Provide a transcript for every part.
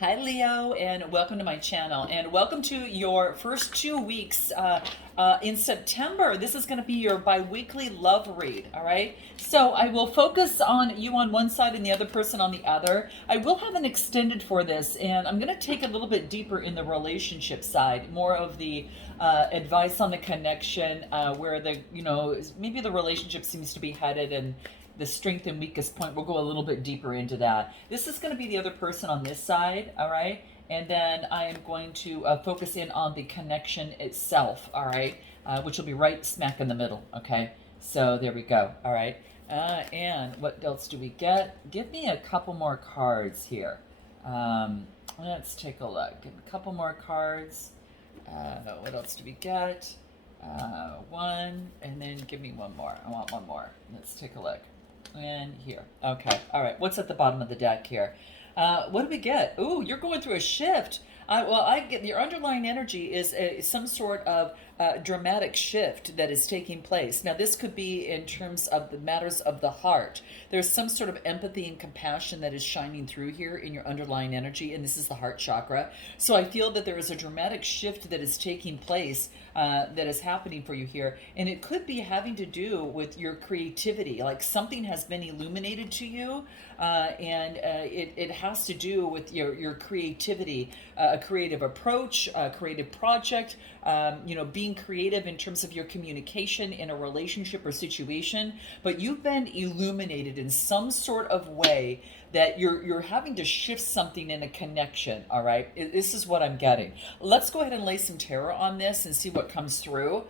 Hi, Leo, and welcome to my channel. And welcome to your first 2 weeks in September. This is going to be your bi-weekly love read, all right? So I will focus on you on one side and the other person on the other. I will have an extended for this, and I'm going to take a little bit deeper in the relationship side, more of the advice on the connection, where maybe the relationship seems to be headed and the strength and weakest point. We'll go a little bit deeper into that. This is going to be the other person on this side, all right? And then I am going to focus in on the connection itself, all right? Which will be right smack in the middle, okay? So there we go, all right? And what else do we get? Give me a couple more cards here. Let's take a look. Give a couple more cards. What else do we get? One, and then give me one more. I want one more. Let's take a look. And here. Okay. All right. What's at the bottom of the deck here? What do we get? Ooh, you're going through a shift. I get your underlying energy is some sort of dramatic shift that is taking place. Now, this could be in terms of the matters of the heart. There's some sort of empathy and compassion that is shining through here in your underlying energy, and this is the heart chakra. So I feel that there is a dramatic shift that is taking place that is happening for you here, and it could be having to do with your creativity. Like something has been illuminated to you, and it has to do with your creativity, a creative approach, a creative project, being creative in terms of your communication in a relationship or situation. But you've been illuminated in some sort of way that you're having to shift something in a connection. All right, this is what I'm getting. Let's go ahead and lay some tarot on this and see what comes through.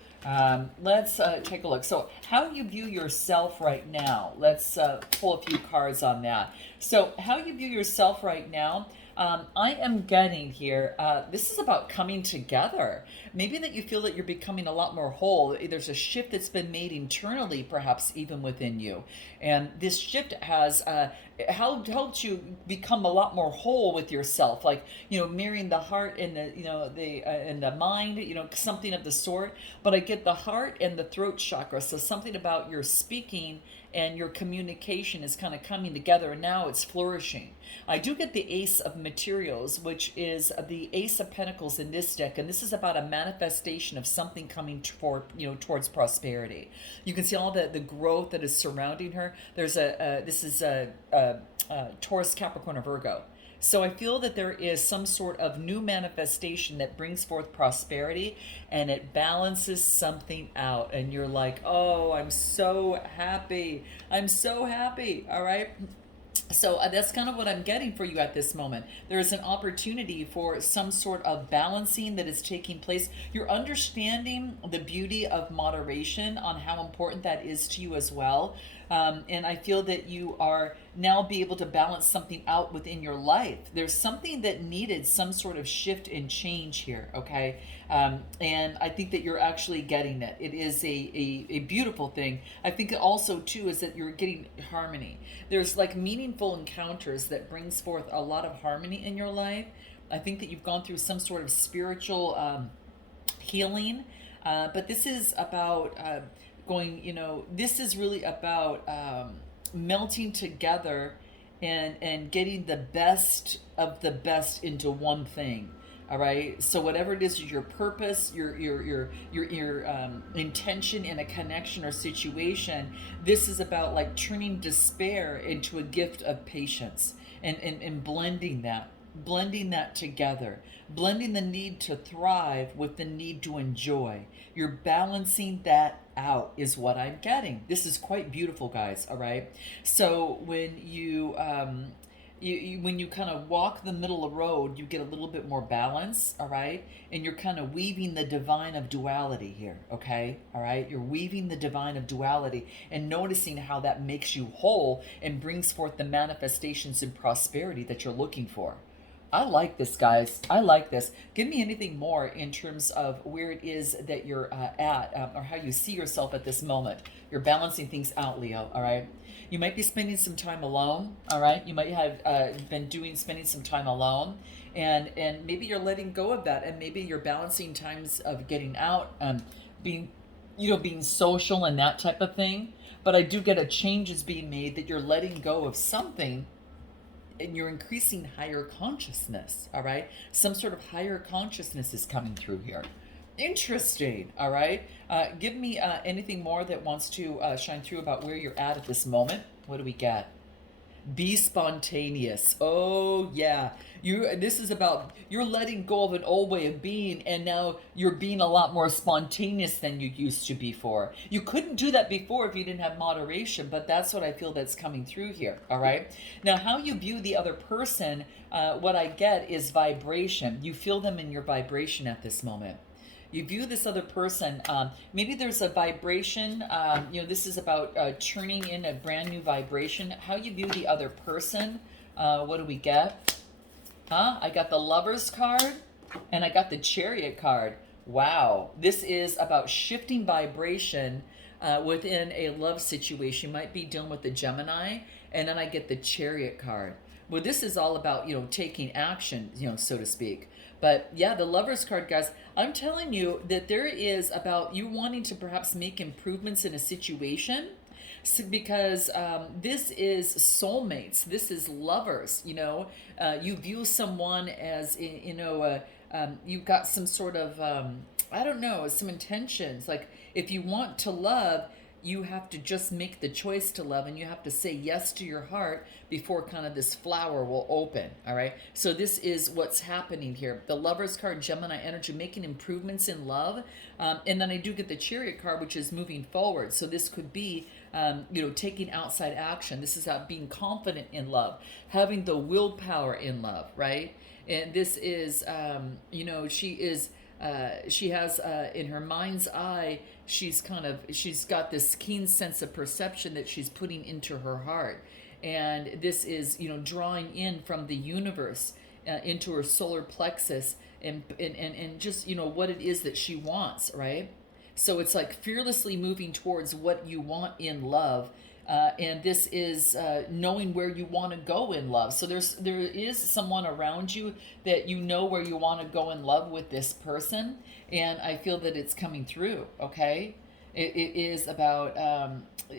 Let's take a look. So how you view yourself right now, let's pull a few cards on that. So how you view yourself right now, I am getting here, this is about coming together. Maybe that you feel that you're becoming a lot more whole. There's a shift that's been made internally, perhaps even within you. And this shift has helped you become a lot more whole with yourself, like, mirroring the heart and and the mind, something of the sort. But I get the heart and the throat chakra. So something about your speaking and your communication is kind of coming together, and now it's flourishing. I do get the Ace of Materials, which is the Ace of Pentacles in this deck, and this is about a manifestation of something coming towards prosperity. You can see all the growth that is surrounding her. This is a Taurus, Capricorn, or Virgo. So I feel that there is some sort of new manifestation that brings forth prosperity, and it balances something out. And you're like, oh, I'm so happy. I'm so happy. All right. So that's kind of what I'm getting for you at this moment. There is an opportunity for some sort of balancing that is taking place. You're understanding the beauty of moderation, on how important that is to you as well. And I feel that you are now be able to balance something out within your life. There's something that needed some sort of shift and change here, okay? And I think that you're actually getting it. It is a beautiful thing. I think also, too, is that you're getting harmony. There's like meaningful encounters that brings forth a lot of harmony in your life. I think that you've gone through some sort of spiritual healing, but this is about this is really about melting together and getting the best of the best into one thing. All right. So whatever it is your purpose, your intention in a connection or situation, this is about like turning despair into a gift of patience, and blending that together, blending the need to thrive with the need to enjoy. You're balancing that out, is what I'm getting. This is quite beautiful, guys. All right. So when when you kind of walk the middle of the road, you get a little bit more balance, all right? And you're kind of weaving the divine of duality here, okay? All right? You're weaving the divine of duality and noticing how that makes you whole and brings forth the manifestations and prosperity that you're looking for. I like this, guys. I like this. Give me anything more in terms of where it is that you're at, or how you see yourself at this moment. You're balancing things out, Leo, all right? You might be spending some time alone, all right? You might have been spending some time alone, and maybe you're letting go of that, and maybe you're balancing times of getting out, being social and that type of thing. But I do get a change is being made, that you're letting go of something and you're increasing higher consciousness. All right, some sort of higher consciousness is coming through here. Interesting. All right. Give me anything more that wants to shine through about where you're at this moment. What do we get? Be spontaneous. Oh yeah. This is about you're letting go of an old way of being, and now you're being a lot more spontaneous than you used to before. You couldn't do that before if you didn't have moderation, but that's what I feel that's coming through here. All right. Now, how you view the other person, what I get is vibration. You feel them in your vibration at this moment. You view this other person, maybe there's a vibration, this is about turning in a brand new vibration. How you view the other person, what do we get? I got the Lovers card, and I got the Chariot card. Wow, this is about shifting vibration within a love situation. You might be dealing with the Gemini, and then I get the Chariot card. Well, this is all about, taking action, so to speak. But yeah, the Lovers card, guys, I'm telling you that there is about you wanting to perhaps make improvements in a situation, because this is soulmates. This is lovers. You view someone as, you've got some sort of, I don't know, some intentions. Like if you want to love, you have to just make the choice to love, and you have to say yes to your heart before kind of this flower will open. All right. So this is what's happening here. The Lovers card, Gemini energy, making improvements in love. And then I do get the Chariot card, which is moving forward. So this could be, taking outside action. This is about being confident in love, having the willpower in love. Right. And this is, she has in her mind's eye, she's got this keen sense of perception that she's putting into her heart. And this is, drawing in from the universe into her solar plexus, and just, what it is that she wants, right? So it's like fearlessly moving towards what you want in love. And this is knowing where you want to go in love. So there is someone around you that where you want to go in love with this person, and I feel that it's coming through. Okay, it is about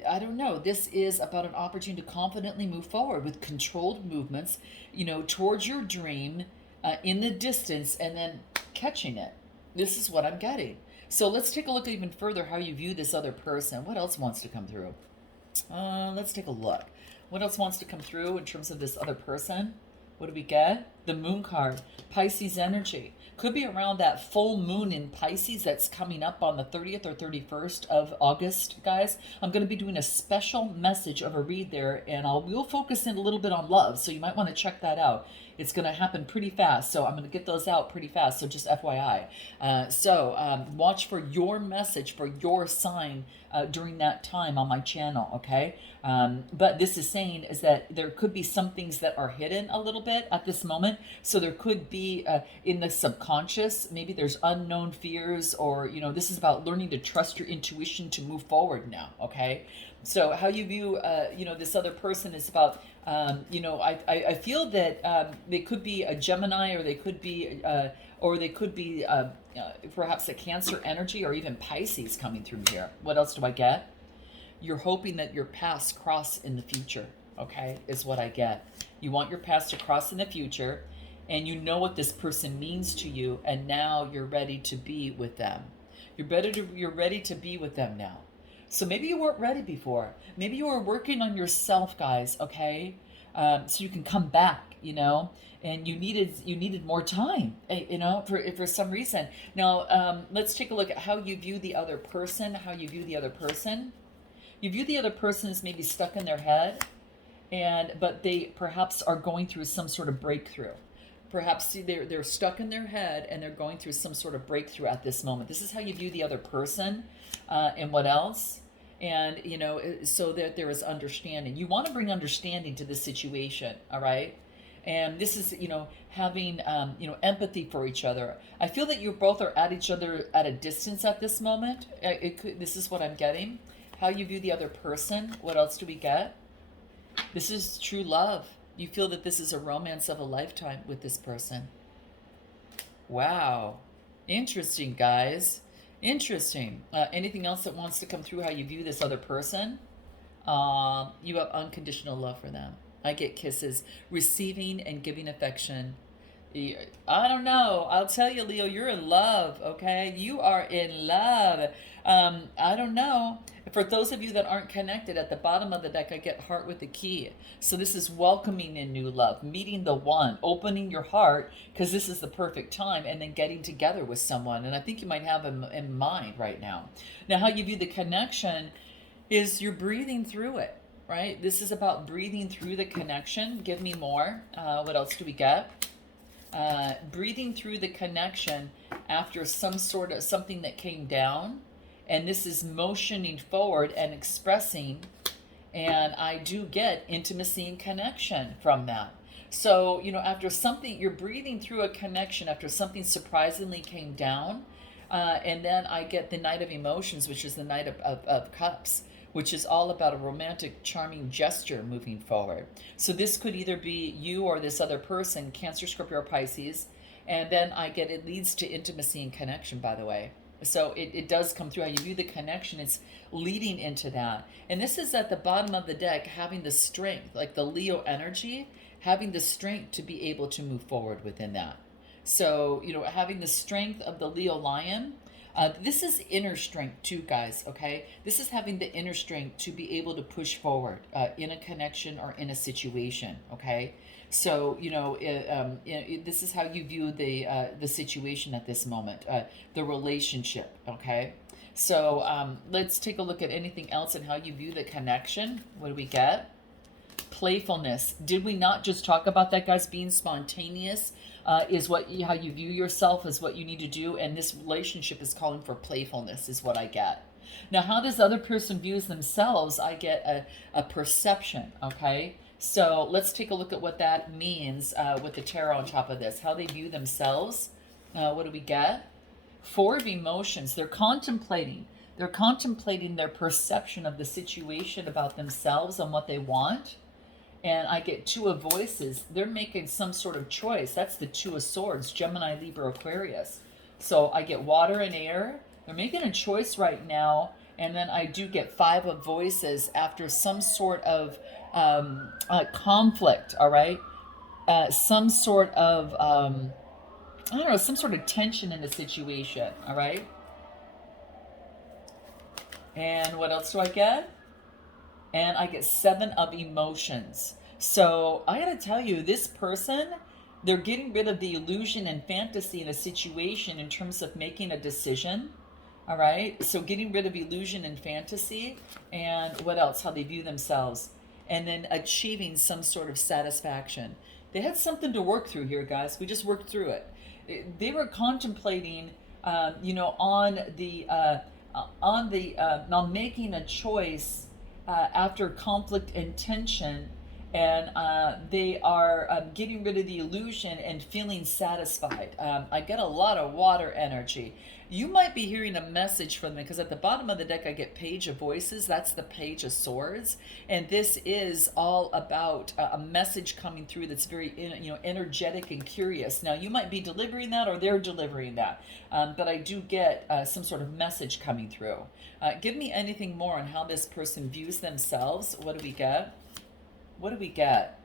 I don't know. This is about an opportunity to confidently move forward with controlled movements, towards your dream in the distance, and then catching it. This is what I'm getting. So let's take a look even further how you view this other person. What else wants to come through? Let's take a look. What else wants to come through in terms of this other person? What do we get? The Moon card, Pisces energy. Could be around that full moon in Pisces that's coming up on the 30th or 31st of August, guys. I'm going to be doing a special message of a read there, and we'll focus in a little bit on love, so you might want to check that out. It's going to happen pretty fast, so I'm going to get those out pretty fast, so just FYI. Watch for your message, for your sign during that time on my channel, okay? But this is saying is that there could be some things that are hidden a little bit at this moment. So there could be in the subconscious, maybe there's unknown fears, or, this is about learning to trust your intuition to move forward now, okay? So how you view, this other person is about, I feel that they could be a Gemini, or they could be, perhaps a Cancer energy, or even Pisces coming through here. What else do I get? You're hoping that your paths cross in the future, okay, is what I get. You want your paths to cross in the future, and you know what this person means to you, and now you're ready to be with them. You're ready to be with them now. So maybe you weren't ready before. Maybe you were working on yourself, guys, okay? So you can come back, and you needed more time, for some reason. Now, let's take a look at how you view the other person, You view the other person as maybe stuck in their head, but they perhaps are going through some sort of breakthrough. Perhaps they're stuck in their head, and they're going through some sort of breakthrough at this moment. This is how you view the other person, and what else? And, so that there is understanding. You want to bring understanding to this situation, all right? And this is, having, empathy for each other. I feel that you both are at each other at a distance at this moment. This is what I'm getting. How you view the other person. What else do we get? This is true love. You feel that this is a romance of a lifetime with this person. Wow. Interesting, guys. Interesting. Anything else that wants to come through how you view this other person? You have unconditional love for them. I get kisses, receiving and giving affection. I don't know. I'll tell you, Leo, you're in love, okay? You are in love. I don't know. For those of you that aren't connected, at the bottom of the deck, I get heart with the key. So this is welcoming in new love, meeting the one, opening your heart, because this is the perfect time, and then getting together with someone. And I think you might have him in mind right now. Now, how you view the connection is you're breathing through it, right? This is about breathing through the connection. Give me more. What else do we get? Breathing through the connection after some sort of something that came down, and this is motioning forward and expressing, and I do get intimacy and connection from that. So after something, you're breathing through a connection after something surprisingly came down, and then I get the Knight of Emotions, which is the Knight of Cups, which is all about a romantic, charming gesture moving forward. So this could either be you or this other person, Cancer, Scorpio, or Pisces. And then I get, it leads to intimacy and connection, by the way. So it does come through how you view the connection. It's leading into that. And this is at the bottom of the deck, having the strength, like the Leo energy, having the strength to be able to move forward within that. So, having the strength of the Leo lion. This is inner strength too, guys, okay? This is having the inner strength to be able to push forward in a connection or in a situation, okay? So, this is how you view the situation at this moment, the relationship, okay? So let's take a look at anything else and how you view the connection. What do we get? Playfulness. Did we not just talk about that, guys? Being spontaneous is how you view yourself, is what you need to do, and this relationship is calling for playfulness, is what I get. Now, how this other person views themselves, I get a perception, okay? So let's take a look at what that means with the tarot on top of this. How they view themselves. What do we get? Four of emotions. They're contemplating. They're contemplating their perception of the situation about themselves and what they want. And I get two of voices. They're making some sort of choice. That's the Two of Swords, Gemini, Libra, Aquarius. So I get water and air. They're making a choice right now. And then I do get five of voices after some sort of conflict, all right? Some sort of, I don't know, some sort of tension in the situation, all right? And what else do I get? And I get seven of emotions. So I gotta tell you, this person, they're getting rid of the illusion and fantasy in a situation in terms of making a decision. All right. So getting rid of illusion and fantasy, and what else? How they view themselves, and then achieving some sort of satisfaction. They had something to work through here, guys. We just worked through it. They were contemplating, on making a choice after conflict and tension, and they are getting rid of the illusion and feeling satisfied. I get a lot of water energy. You might be hearing a message from them, because at the bottom of the deck I get Page of Voices. That's the Page of Swords, and this is all about a message coming through that's very energetic and curious. Now you might be delivering that, or they're delivering that, but I do get some sort of message coming through. Give me anything more on how this person views themselves. What do we get? What do we get?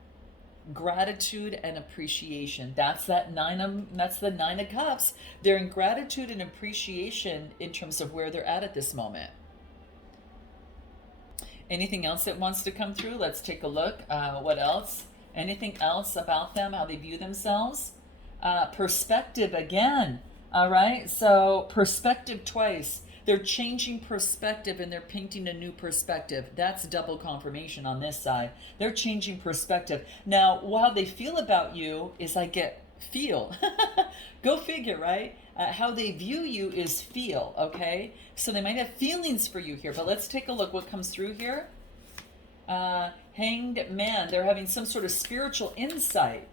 Gratitude and appreciation. That's the Nine of Cups. They're in gratitude and appreciation in terms of where they're at this moment. Anything else that wants to come through? Let's take a look. What else? Anything else about them, how they view themselves? Perspective again. All right, so perspective twice. They're changing perspective and they're painting a new perspective. That's double confirmation on this side. They're changing perspective. Now, how they feel about you is I get feel. Go figure, right? How they view you is feel, okay? So they might have feelings for you here, but let's take a look what comes through here. Hanged Man. They're having some sort of spiritual insight,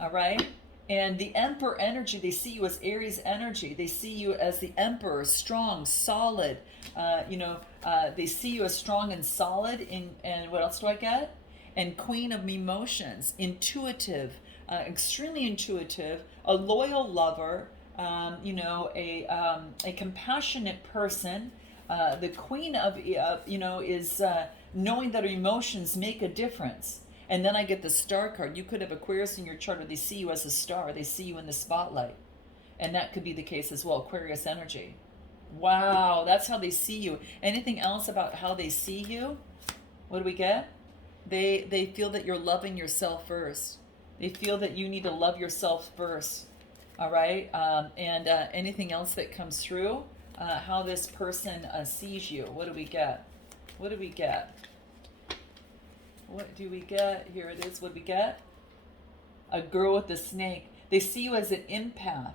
all right? And the Emperor energy, they see you as Aries energy. They see you as the Emperor, strong, solid. They see you as strong and solid. And what else do I get? And Queen of Emotions, intuitive, extremely intuitive, a loyal lover, a compassionate person. The Queen of, is knowing that her emotions make a difference. And then I get the star card. You could have Aquarius in your chart where they see you as a star. They see you in the spotlight. And that could be the case as well, Aquarius energy. Wow, that's how they see you. Anything else about how they see you? What do we get? They feel that you're loving yourself first. They feel that you need to love yourself first. All right? And anything else that comes through, how this person sees you. What do we get? What do we get? What do we get? Here it is. What do we get? A girl with a snake. They see you as an empath,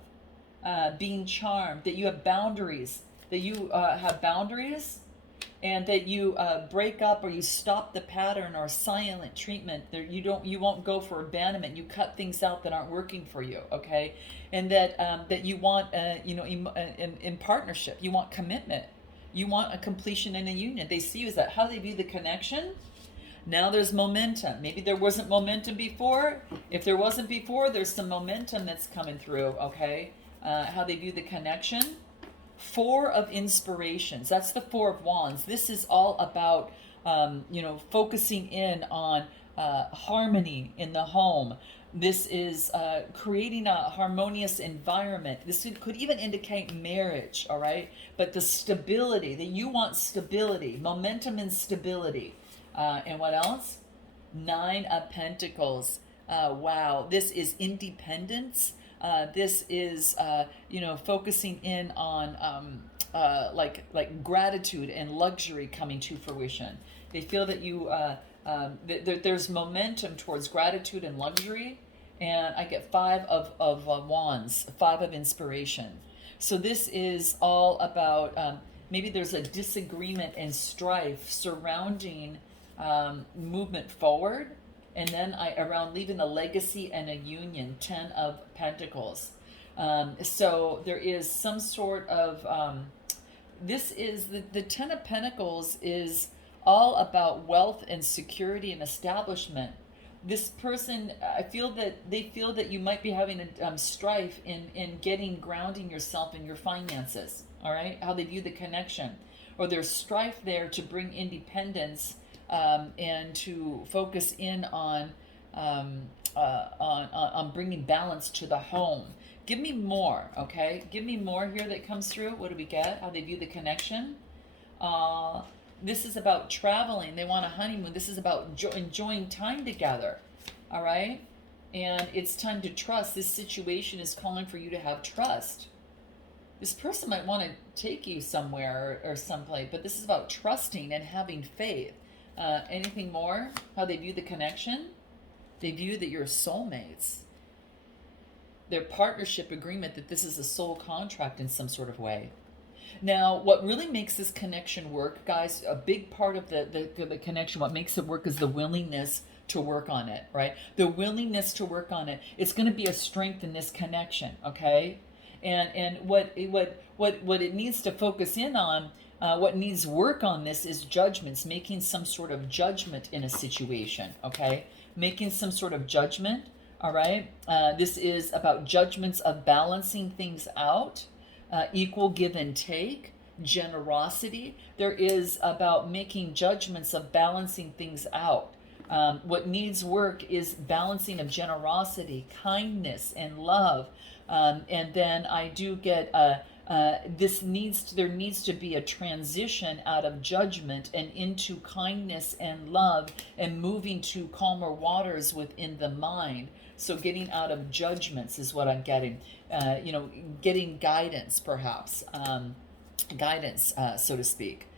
being charmed, that you have boundaries, that you have boundaries, and that you break up or you stop the pattern or silent treatment. You won't go for abandonment. You cut things out that aren't working for you, okay? And that you want in partnership. You want commitment. You want a completion in a union. They see you as that. How they view the connection. Now there's momentum. Maybe there wasn't momentum before. If there wasn't before, there's some momentum that's coming through, okay? How they view the connection. Four of inspirations. That's the Four of Wands. This is all about, focusing in on harmony in the home. This is creating a harmonious environment. This could even indicate marriage, all right? But the stability, that you want stability, momentum and stability. And what else? Nine of Pentacles. Wow, this is independence. This is, focusing in on like gratitude and luxury coming to fruition. They feel that you there's momentum towards gratitude and luxury, and I get Five of Wands, Five of Inspiration. So this is all about maybe there's a disagreement and strife surrounding movement forward, and then around leaving a legacy and a union. 10 of Pentacles. So there is some sort of this is the 10 of Pentacles is all about wealth and security and establishment. This person, I feel that they feel that you might be having a strife in grounding yourself in your finances. All right, how they view the connection, or there's strife there to bring independence. And to focus in on bringing balance to the home. Give me more, okay? Give me more here that comes through. What do we get? How they view the connection. This is about traveling. They want a honeymoon. This is about enjoying time together, all right? And it's time to trust. This situation is calling for you to have trust. This person might want to take you somewhere or someplace, but this is about trusting and having faith. Anything more? How they view the connection? They view that you're soulmates. Their partnership agreement, that this is a soul contract in some sort of way. Now, what really makes this connection work, guys, a big part of the connection, what makes it work is the willingness to work on it, right? The willingness to work on it. It's going to be a strength in this connection, okay? And what it needs to focus in on, what needs work on this is judgments, making some sort of judgment in a situation, okay? Making some sort of judgment, all right? This is about judgments of balancing things out, equal give and take, generosity. There is about making judgments of balancing things out. What needs work is balancing of generosity, kindness, and love. And then I do get there needs to be a transition out of judgment and into kindness and love, and moving to calmer waters within the mind. So getting out of judgments is what I'm getting. Getting guidance, perhaps, so to speak.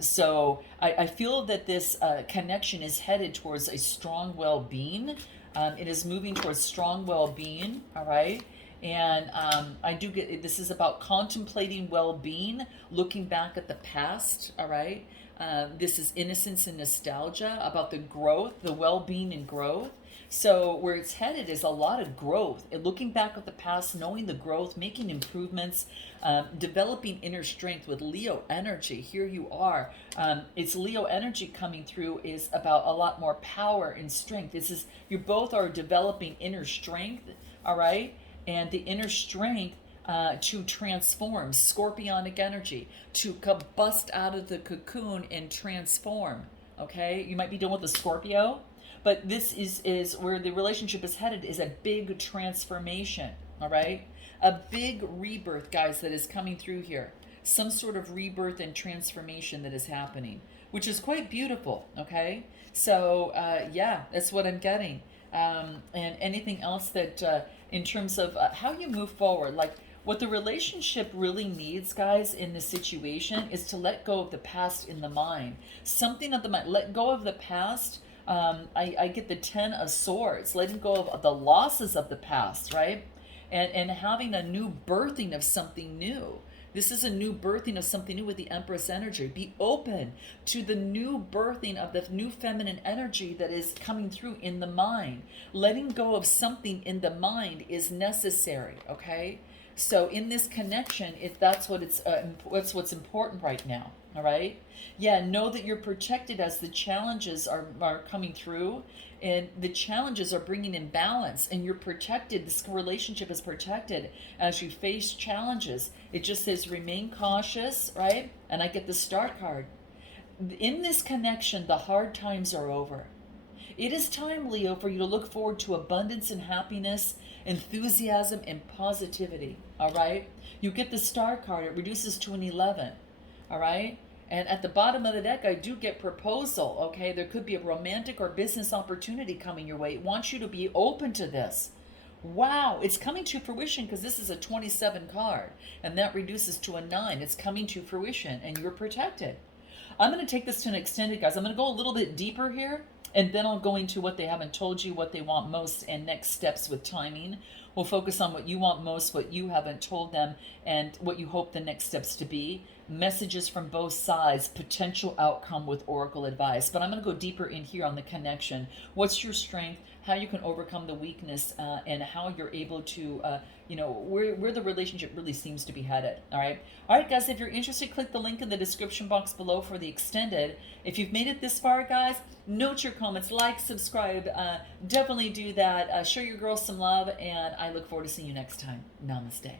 So I feel that this connection is headed towards a strong well-being. It is moving towards strong well-being, all right? And I do get, this is about contemplating well-being, looking back at the past, all right? This is innocence and nostalgia, about the growth, the well-being and growth. So where it's headed is a lot of growth, and looking back at the past, knowing the growth, making improvements, developing inner strength with Leo energy. Here you are. It's Leo energy coming through, is about a lot more power and strength. This is, you both are developing inner strength, all right? And the inner strength to transform, scorpionic energy, to bust out of the cocoon and transform, okay? You might be dealing with a Scorpio, But this is where the relationship is headed, is a big transformation. All right, a big rebirth, guys, that is coming through here. Some sort of rebirth and transformation that is happening, which is quite beautiful. Okay, so yeah, that's what I'm getting. And anything else that in terms of how you move forward, like what the relationship really needs, guys, in this situation is to let go of the past in the mind. Something of the mind. Let go of the past. I get the 10 of Swords, letting go of the losses of the past, right? And having a new birthing of something new. This is a new birthing of something new with the Empress energy. Be open to the new birthing of the new feminine energy that is coming through in the mind. Letting go of something in the mind is necessary, okay? So in this connection, if that's what that's what's important right now. All right. Yeah. Know that you're protected as the challenges are coming through, and the challenges are bringing in balance, and you're protected. This relationship is protected as you face challenges. It just says remain cautious, right? And I get the Star card. In this connection, the hard times are over. It is time, Leo, for you to look forward to abundance and happiness, enthusiasm and positivity. All right. You get the Star card. It reduces to an 11. All right. And at the bottom of the deck, I do get proposal. Okay. There could be a romantic or business opportunity coming your way. It wants you to be open to this. Wow. It's coming to fruition because this is a 27 card and that reduces to a 9. It's coming to fruition and you're protected. I'm going to take this to an extended, guys. I'm going to go a little bit deeper here. And then I'll go into what they haven't told you, what they want most, and next steps with timing. We'll focus on what you want most, what you haven't told them, and what you hope the next steps to be. Messages from both sides, potential outcome with Oracle advice. But I'm going to go deeper in here on the connection. What's your strength? How you can overcome the weakness, and how you're able to, where the relationship really seems to be headed. All right, guys. If you're interested, click the link in the description box below for the extended. If you've made it this far, guys, note your comments, like, subscribe. Definitely do that. Show your girls some love, and I look forward to seeing you next time. Namaste.